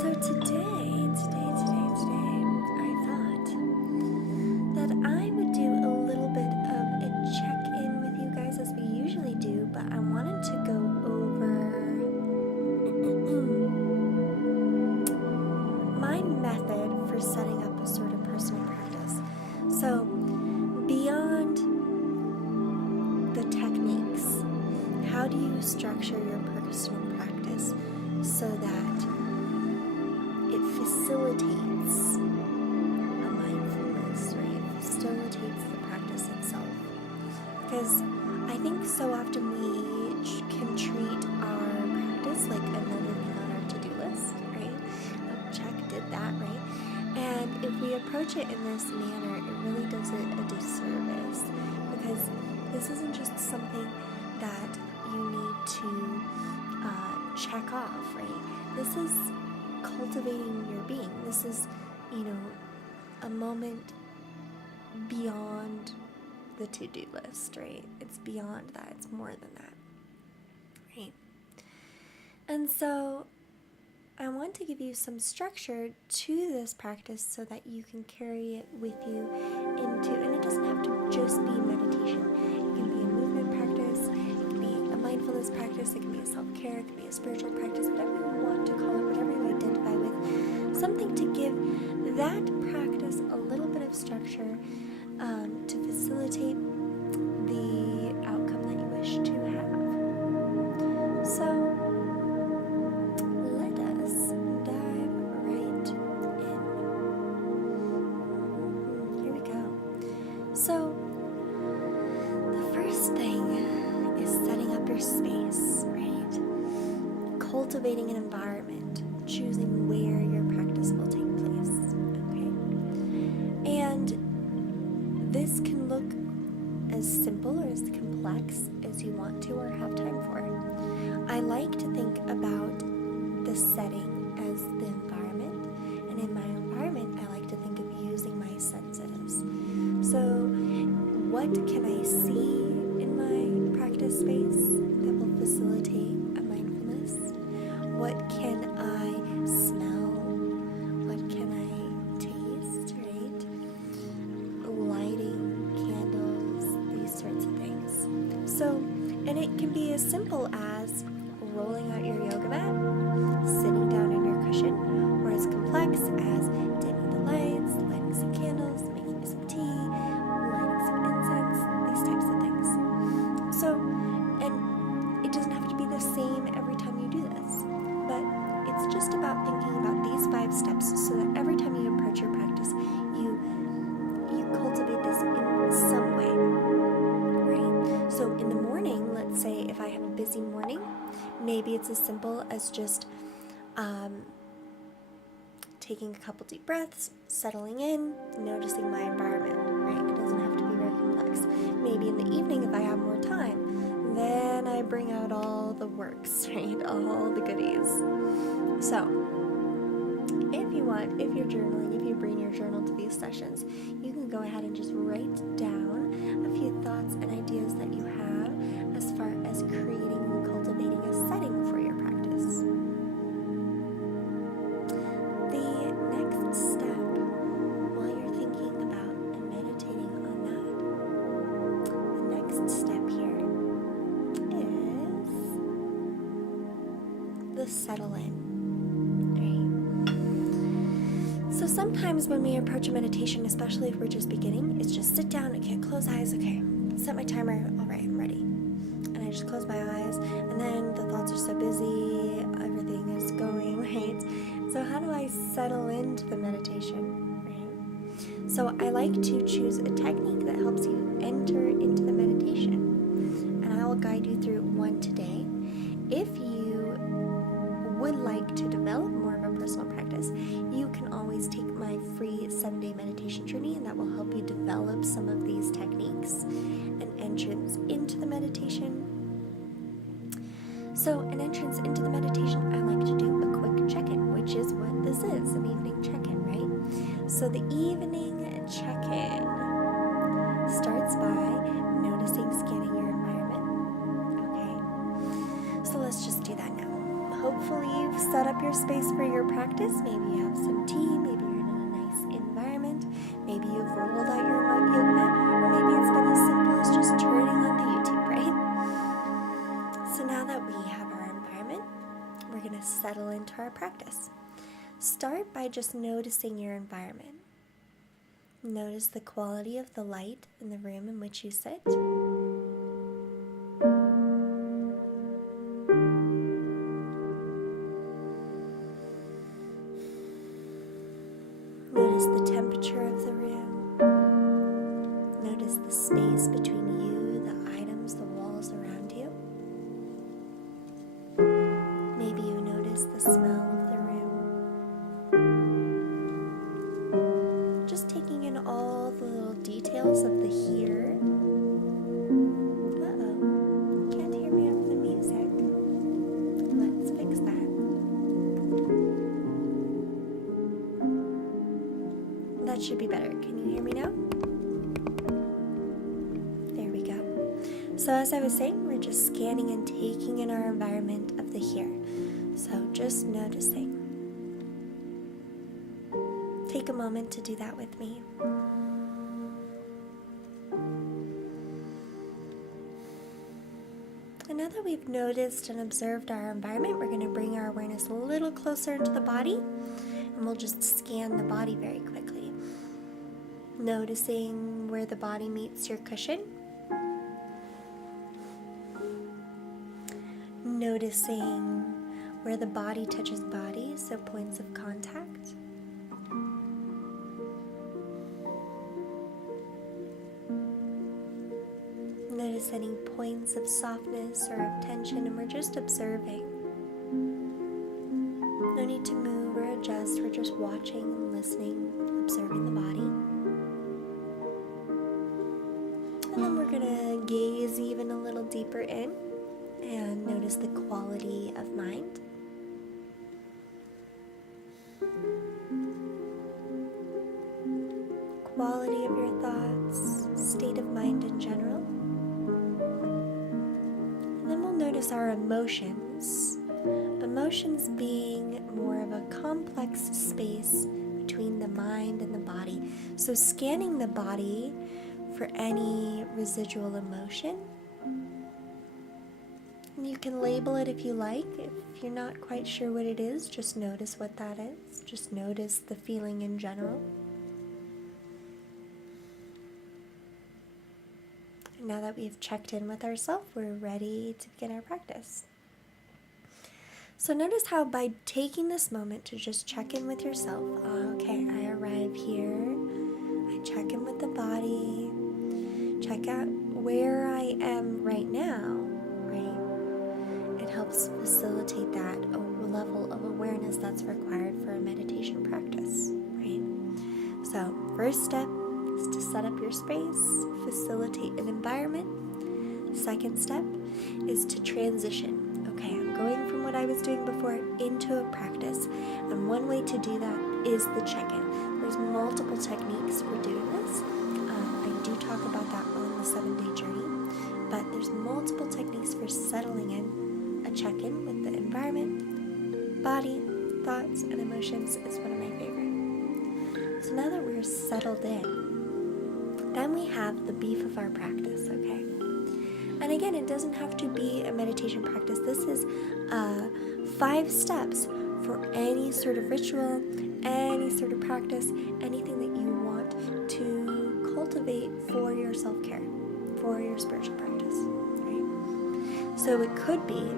So today, I thought that I would do a little bit of a check-in with you guys as we usually do, but I wanted to go over my method for setting up a sort of personal practice. So beyond the techniques, how do you structure your personal practice so that it facilitates a mindfulness, right? Facilitates the practice itself. Because I think so often we can treat our practice like another thing on our to-do list, right? Oh, check, did that, right? And if we approach it in this manner, it really does it a disservice, because this isn't just something that you need to check off, right? This is cultivating your being. This is, a moment beyond the to-do list, right? It's beyond that. It's more than that, right? And so I want to give you some structure to this practice so that you can carry it with you into, and it doesn't have to just be meditation. It can be a movement practice, it can be a mindfulness practice, it can be a self-care, it can be a spiritual practice, whatever you want to call it, whatever you identify with, something to give that practice a little bit of structure to facilitate the outcome that you wish to have. So let us dive right in. Here we go. So the first thing is setting up your space, right? Cultivating an environment, choosing where your practice will take place, okay? And this can look as simple or as complex as you want to or have time for. I like to think about the setting as the environment, and in my environment, I like to think of using my senses. So what can I see in my practice space that will facilitate a mindfulness? What can I smell? What can I taste, right? Lighting, candles, these sorts of things. So, and it can be as simple as rolling out your yoga mat, sitting down in your cushion, or as complex as dimming the lights, lighting some candles, making some tea, lighting some incense, these types of things. So, and it doesn't have to be the same every time you do this, but it's just about thinking about these 5 steps so that every time you approach your practice, you cultivate this in some way, right? So in the morning, let's say if I have a busy morning, maybe it's as simple as just taking a couple deep breaths, settling in, noticing my environment, right? It doesn't have to be very complex. Maybe in the evening, if I have more time, then I bring out all the works, right? All the goodies. So if you want, if you're journaling, if you bring your journal to these sessions, you can go ahead and just write down a few thoughts and ideas that you have as far as creating and cultivating a setting for your practice. The next step, while you're thinking about and meditating on that, the next step here is the settle in. So sometimes when we approach a meditation, especially if we're just beginning, it's just sit down, okay, close eyes, okay, set my timer, all right, I'm ready. And I just close my eyes, and then the thoughts are so busy, everything is going, right? So how do I settle into the meditation, right? So I like to choose a technique that helps you enter into the meditation, and I will guide you through one today. If you would like to develop more of a personal practice, you can always take my free 7-day meditation journey, and that will help you develop some of these techniques and entrance into the meditation. So an entrance into the meditation, I like to do a quick check-in, which is what this is, an evening check-in, right? So the evening check-in starts by noticing, scanning your environment. Okay, so let's just do that now. Hopefully you've set up your space for your practice, maybe you have some tea, maybe you're in a nice environment, maybe you've rolled out your yoga mat, or maybe it's been as simple as just turning on the YouTube, right? So now that we have our environment, we're going to settle into our practice. Start by just noticing your environment. Notice the quality of the light in the room in which you sit. Notice the temperature of the room. Notice the space between you, the items, the walls around you. Maybe you notice the smell of the room. Just taking in all the little details of the here. Uh-oh, can't hear me over the music. Let's fix that. That should be better. Can you hear me now? There we go. So as I was saying, we're just scanning and taking in our environment of the here. So just noticing. Take a moment to do that with me. And now that we've noticed and observed our environment, we're going to bring our awareness a little closer into the body, and we'll just scan the body very quickly. Noticing where the body meets your cushion. Noticing where the body touches body, so points of contact. Notice any points of softness or of tension, and we're just observing. No need to move or adjust, we're just watching and listening, observing the body. And then we're going to gaze even a little deeper in and notice the quality of mind. Quality of your thoughts, state of mind in general. And then we'll notice our emotions. Emotions being more of a complex space between the mind and the body. So scanning the body for any residual emotion. And you can label it if you like. If you're not quite sure what it is, just notice what that is. Just notice the feeling in general. And now that we've checked in with ourselves, we're ready to begin our practice. So notice how by taking this moment to just check in with yourself, okay, I arrive here, I check in with the body, check out where I am right now, right? It helps facilitate that level of awareness that's required for a meditation practice, right? So first step is to set up your space, facilitate an environment. Second step is to transition. Okay, I'm going from what I was doing before into a practice, and one way to do that is the check-in. There's multiple techniques for doing this. I do talk about that on the 7-day journey, but there's multiple techniques for settling in. A check-in with the environment, body, thoughts, and emotions is one of my favorite. So now that we're settled in, then we have the beef of our practice, okay? And again, it doesn't have to be a meditation practice. This is 5 steps for any sort of ritual, any sort of practice, anything that you want to cultivate for your self-care, for your spiritual practice, right? So it could be,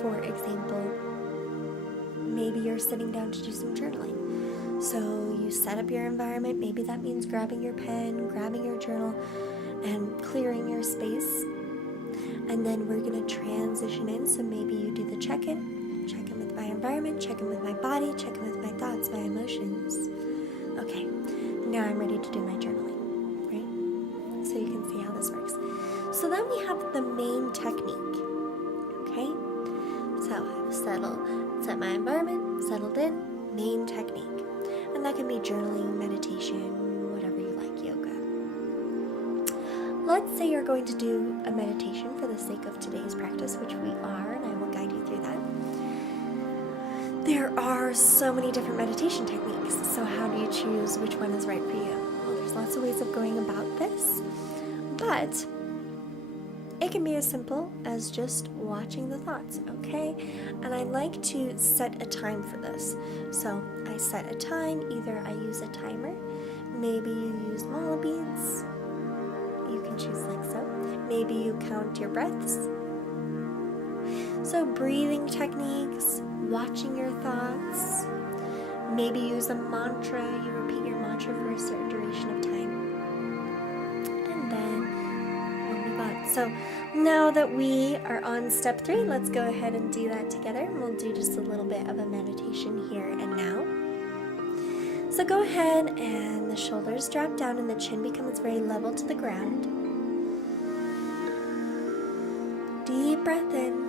for example, maybe you're sitting down to do some journaling. So you set up your environment. Maybe that means grabbing your pen, grabbing your journal, and clearing your space. And then we're going to transition in. So maybe you do the check-in with my environment, check in with my body, check in with my thoughts, my emotions. Okay, now I'm ready to do my journaling, right? So you can see how this works. So then we have the main technique, okay? So I've set my environment, settled in, main technique. And that can be journaling, meditation, whatever you like, yoga. Let's say you're going to do a meditation for the sake of today's practice, which we are, and I will guide you through that. There are so many different meditation techniques, so how do you choose which one is right for you? Well, there's lots of ways of going about this, but it can be as simple as just watching the thoughts, okay? And I like to set a time for this. So I set a time, either I use a timer, maybe you use mala beads, you can choose like so. Maybe you count your breaths. So breathing techniques, watching your thoughts, maybe use a mantra, you repeat your mantra for a certain duration of time. And then we'll move on. So now that we are on step 3, let's go ahead and do that together. And we'll do just a little bit of a meditation here and now. So go ahead and the shoulders drop down and the chin becomes very level to the ground. Deep breath in,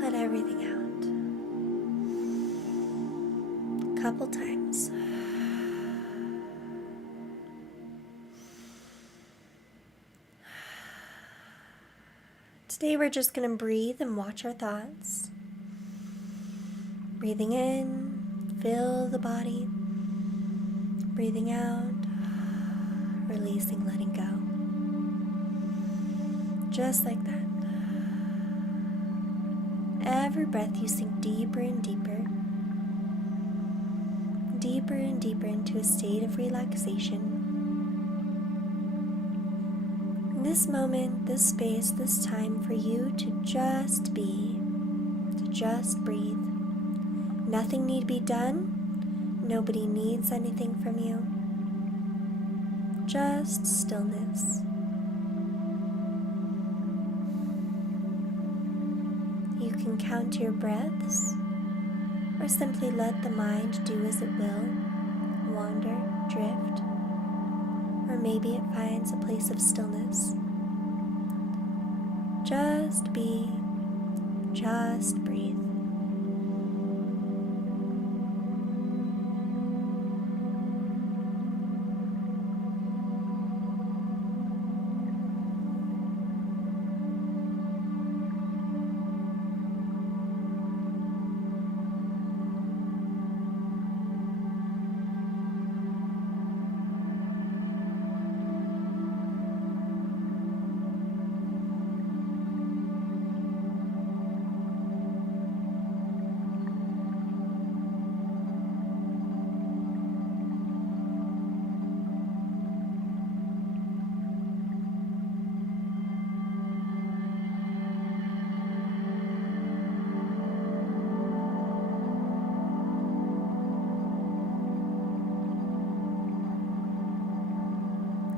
let everything out. Couple times. Today we're just going to breathe and watch our thoughts. Breathing in, fill the body. Breathing out, releasing, letting go. Just like that. Every breath you sink deeper and deeper. Deeper and deeper into a state of relaxation. In this moment, this space, this time for you to just be, to just breathe. Nothing need to be done. Nobody needs anything from you. Just stillness. You can count your breaths, or simply let the mind do as it will, wander, drift, or maybe it finds a place of stillness. Just be, just breathe.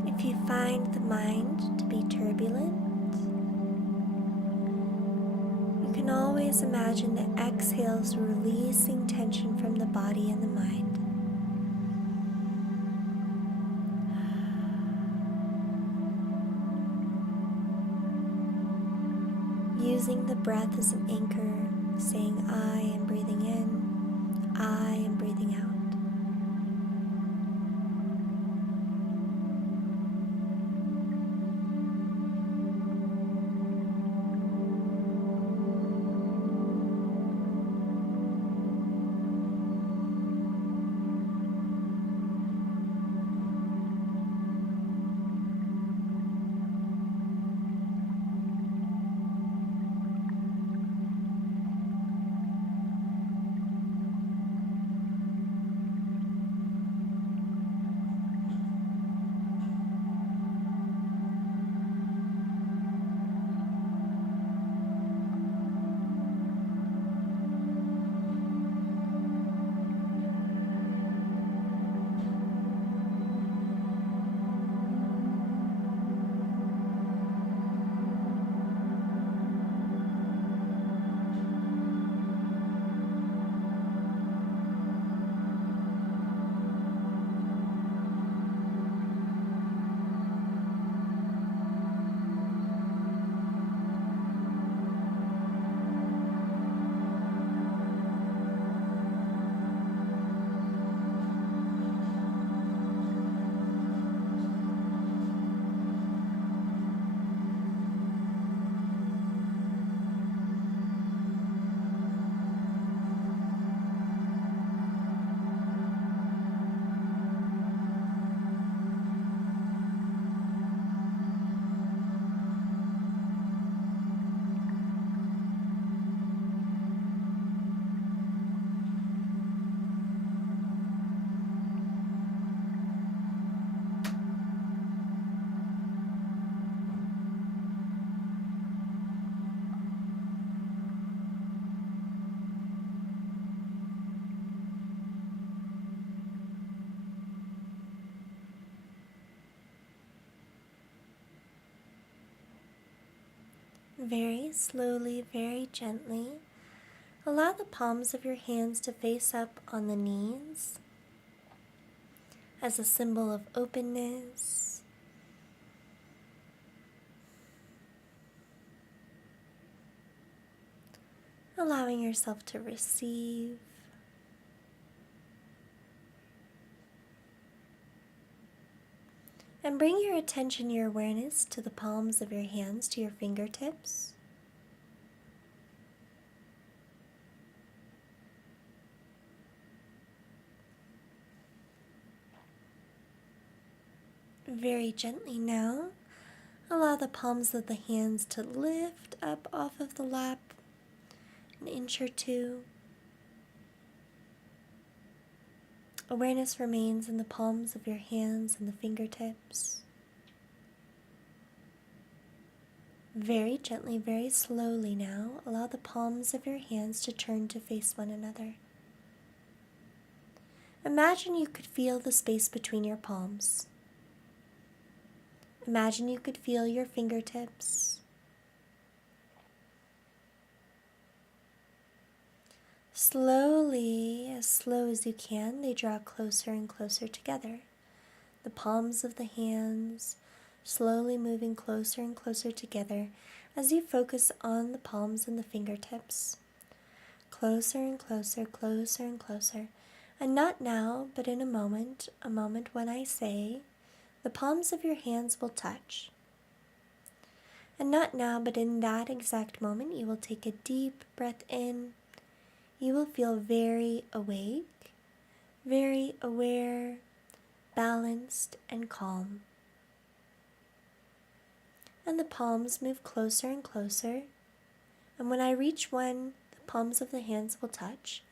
If you find the mind to be turbulent, you can always imagine the exhales releasing tension from the body and the mind. Using the breath as an anchor, saying I am breathing in, I am breathing out. Very slowly, very gently, allow the palms of your hands to face up on the knees as a symbol of openness. Allowing yourself to receive. And bring your attention, your awareness to the palms of your hands, to your fingertips. Very gently now, allow the palms of the hands to lift up off of the lap an inch or two. Awareness remains in the palms of your hands and the fingertips. Very gently, very slowly now, allow the palms of your hands to turn to face one another. Imagine you could feel the space between your palms. Imagine you could feel your fingertips. Slowly, as slow as you can, they draw closer and closer together. The palms of the hands slowly moving closer and closer together as you focus on the palms and the fingertips. Closer and closer, closer and closer. And not now, but in a moment when I say, the palms of your hands will touch. And not now, but in that exact moment, you will take a deep breath in. You will feel very awake, very aware, balanced, and calm. And the palms move closer and closer. And when I reach one, the palms of the hands will touch.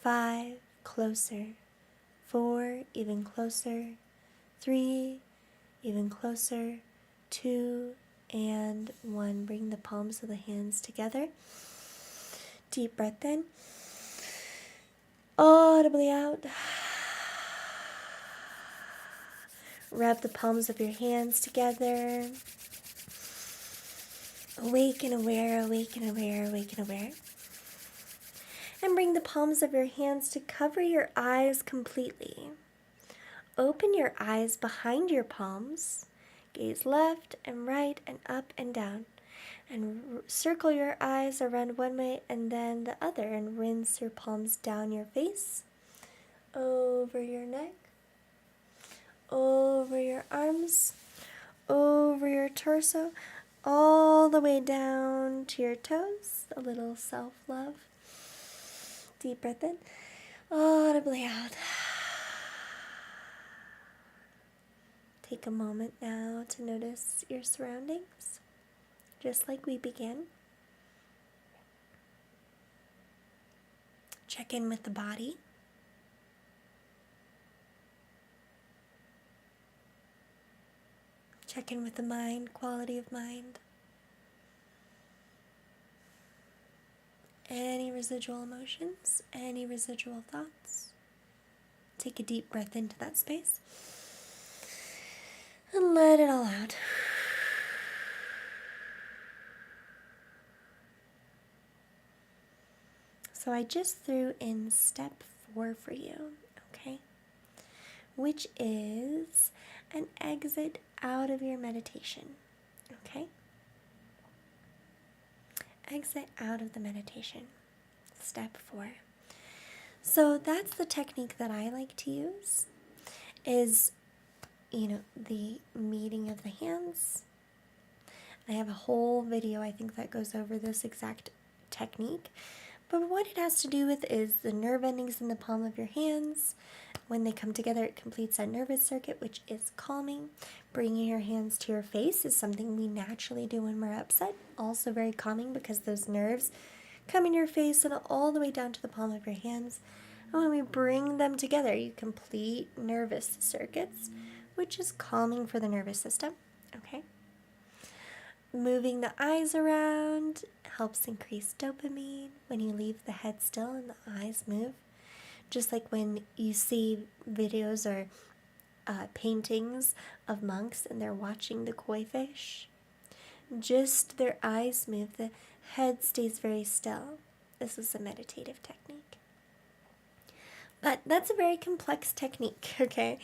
5, closer. 4, even closer. 3, even closer. 2, and 1. Bring the palms of the hands together. Deep breath in. Audibly out. Rub the palms of your hands together. Awake and aware, awake and aware, awake and aware. And bring the palms of your hands to cover your eyes completely. Open your eyes behind your palms. Gaze left and right and up and down. And circle your eyes around one way and then the other. And rinse your palms down your face, over your neck, over your arms, over your torso, all the way down to your toes. A little self-love. Deep breath in, audibly out. Take a moment now to notice your surroundings, just like we began. Check in with the body. Check in with the mind, quality of mind. Any residual emotions, any residual thoughts. Take a deep breath into that space. And let it all out. So I just threw in step 4 for you, okay? Which is an exit out of your meditation, okay? Exit out of the meditation. Step 4. So that's the technique that I like to use, is, the meeting of the hands. I have a whole video, I think, that goes over this exact technique. But what it has to do with is the nerve endings in the palm of your hands. When they come together, it completes that nervous circuit, which is calming. Bringing your hands to your face is something we naturally do when we're upset. Also very calming because those nerves come in your face and all the way down to the palm of your hands. And when we bring them together, you complete nervous circuits, which is calming for the nervous system. Okay? Moving the eyes around helps increase dopamine when you leave the head still and the eyes move. Just like when you see videos or paintings of monks and they're watching the koi fish. just their eyes move, the head stays very still. This is a meditative technique. But that's a very complex technique, okay?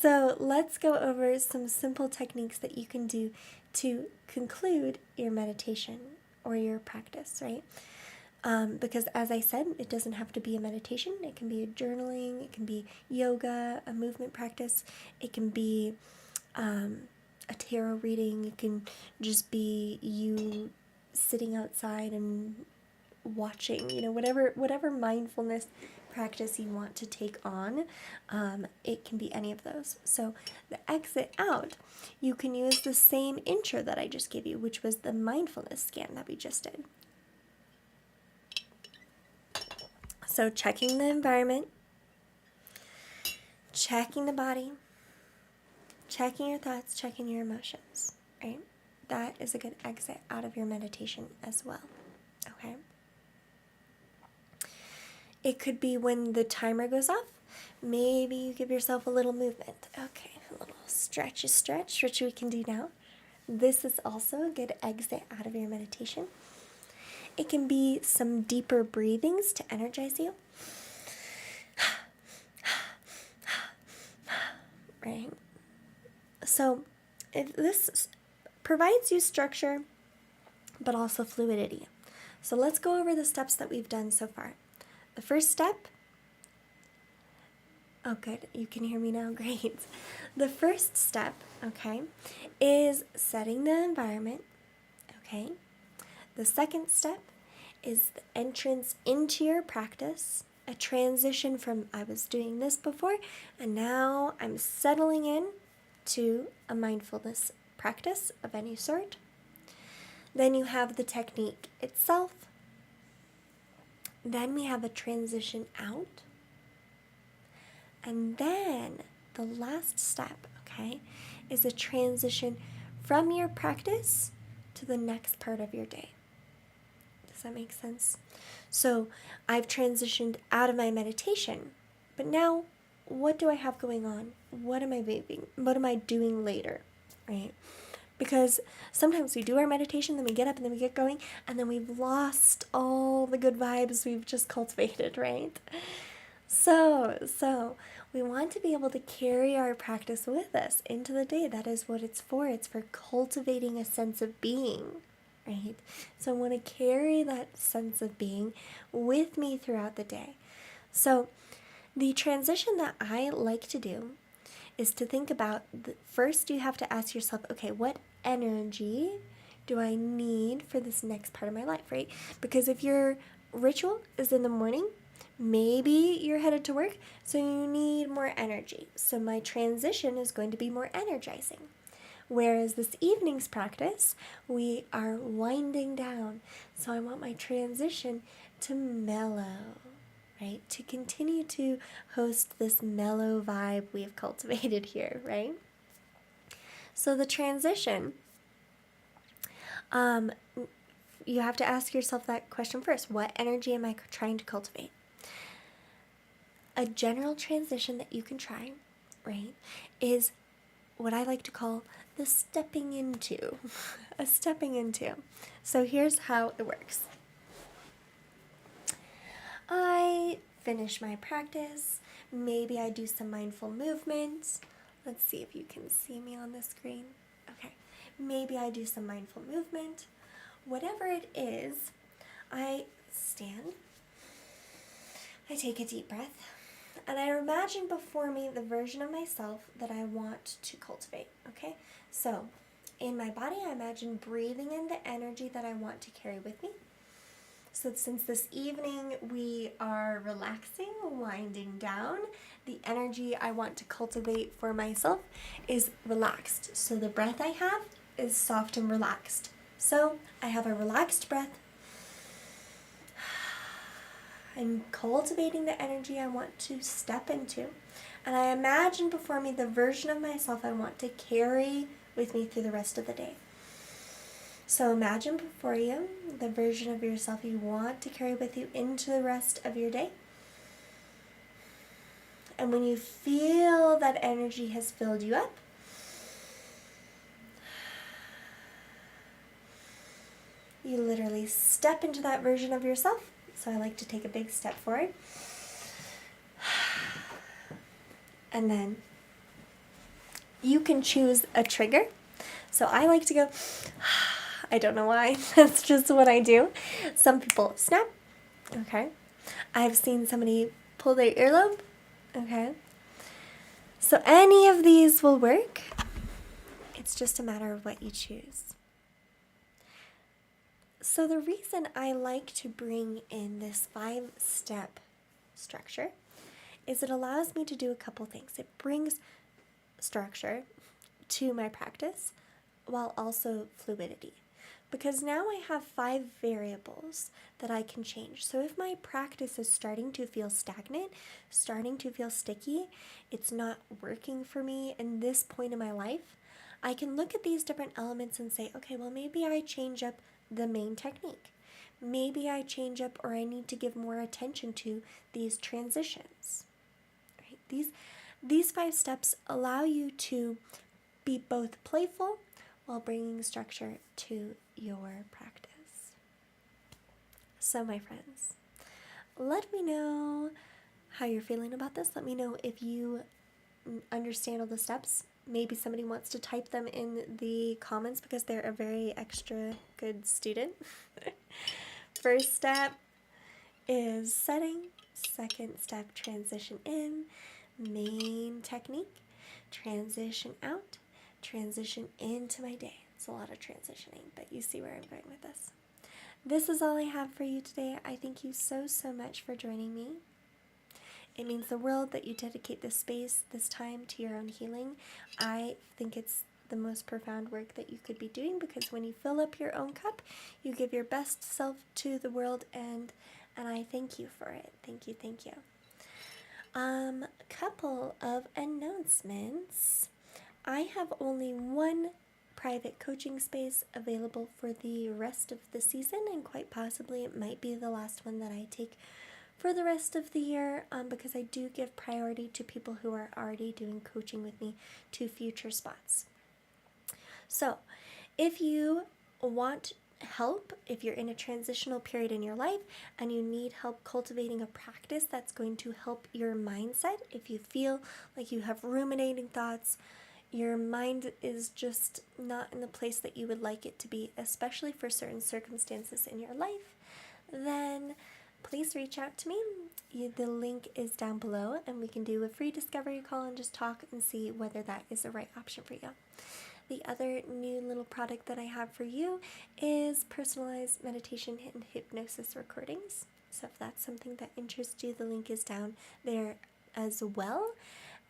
So let's go over some simple techniques that you can do to conclude your meditation or your practice, right? Because as I said, it doesn't have to be a meditation. It can be a journaling, it can be yoga, a movement practice, it can be a tarot reading, it can just be you sitting outside and watching, whatever mindfulness practice you want to take on. It can be any of those. So the exit out, you can use the same intro that I just gave you, which was the mindfulness scan that we just did. So checking the environment, checking the body, checking your thoughts, checking your emotions, right? That is a good exit out of your meditation as well, okay? It could be when the timer goes off, maybe you give yourself a little movement. Okay, a little stretch, which we can do now. This is also a good exit out of your meditation. It can be some deeper breathings to energize you. Right? So this provides you structure, but also fluidity. So let's go over the steps that we've done so far. The first step, oh good, you can hear me now, great. The first step, okay, is setting the environment, okay. The second step is the entrance into your practice, a transition from I was doing this before and now I'm settling in to a mindfulness practice of any sort. Then you have the technique itself. Then we have a transition out. And then the last step, okay, is a transition from your practice to the next part of your day. Does that make sense? So I've transitioned out of my meditation, but now what do I have going on? What am I doing? What am I doing later, right? Because sometimes we do our meditation, then we get up and then we get going, and then we've lost all the good vibes we've just cultivated, right? So we want to be able to carry our practice with us into the day. That is what it's for. It's for cultivating a sense of being, right? So I want to carry that sense of being with me throughout the day. So the transition that I like to do is to think about, first you have to ask yourself, okay, what energy do I need for this next part of my life, right? Because if your ritual is in the morning, maybe you're headed to work, so you need more energy. So my transition is going to be more energizing. Whereas this evening's practice, we are winding down. So I want my transition to mellow, right? To continue to host this mellow vibe we have cultivated here, right? So the transition, you have to ask yourself that question first. What energy am I trying to cultivate? A general transition that you can try, right, is what I like to call the stepping into. A stepping into. So here's how it works. I finish my practice. Maybe I do some mindful movement. Let's see if you can see me on the screen. Okay. Maybe I do some mindful movement. Whatever it is, I stand. I take a deep breath. And I imagine before me the version of myself that I want to cultivate, okay? So, in my body, I imagine breathing in the energy that I want to carry with me. So since this evening we are relaxing, winding down, the energy I want to cultivate for myself is relaxed. So the breath I have is soft and relaxed. So I have a relaxed breath. I'm cultivating the energy I want to step into. And I imagine before me the version of myself I want to carry with me through the rest of the day. So imagine before you the version of yourself you want to carry with you into the rest of your day. And when you feel that energy has filled you up, you literally step into that version of yourself. So I like to take a big step forward. And then you can choose a trigger. So I like to go, I don't know why, that's just what I do. Some people snap, okay. I've seen somebody pull their earlobe, okay. So any of these will work. It's just a matter of what you choose. So the reason I like to bring in this 5-step structure is it allows me to do a couple things. It brings structure to my practice while also fluidity. Because now I have 5 variables that I can change. So if my practice is starting to feel stagnant, starting to feel sticky, it's not working for me in this point in my life, I can look at these different elements and say, okay, well, maybe I change up the main technique. Maybe I change up, or I need to give more attention to these transitions. Right? These 5 steps allow you to be both playful while bringing structure to your practice. So my friends, let me know how you're feeling about this. Let me know if you understand all the steps. Maybe somebody wants to type them in the comments because they're a very extra good student. First step is setting. Second step, transition in. Main technique, transition out, transition into my day. It's a lot of transitioning, but you see where I'm going with this. This is all I have for you today. I thank you so much for joining me. It means the world that you dedicate this space, this time to your own healing. I think it's the most profound work that you could be doing, because when you fill up your own cup, you give your best self to the world, and I thank you for it. Thank you. Couple of announcements. I have only one private coaching space available for the rest of the season, and quite possibly it might be the last one that I take for the rest of the year, because I do give priority to people who are already doing coaching with me to future spots. So if you want help, if you're in a transitional period in your life and you need help cultivating a practice that's going to help your mindset, if you feel like you have ruminating thoughts, your mind is just not in the place that you would like it to be, especially for certain circumstances in your life, then please reach out to me. The link is down below, and we can do a free discovery call and just talk and see whether that is the right option for you. The other new little product that I have for you is personalized meditation and hypnosis recordings. So if that's something that interests you, the link is down there as well.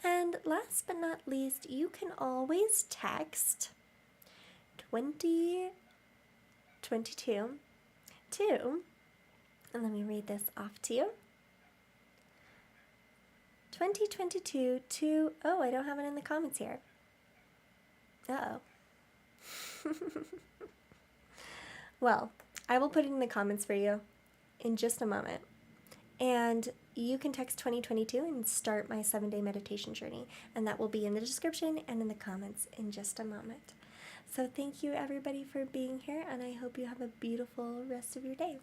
And last but not least, you can always text 2022 to, and let me read this off to you, 2022 to, oh, I don't have it in the comments here. Uh-oh. Well, I will put it in the comments for you in just a moment. And you can text 2022 and start my 7-day meditation journey. And that will be in the description and in the comments in just a moment. So thank you everybody for being here, and I hope you have a beautiful rest of your day.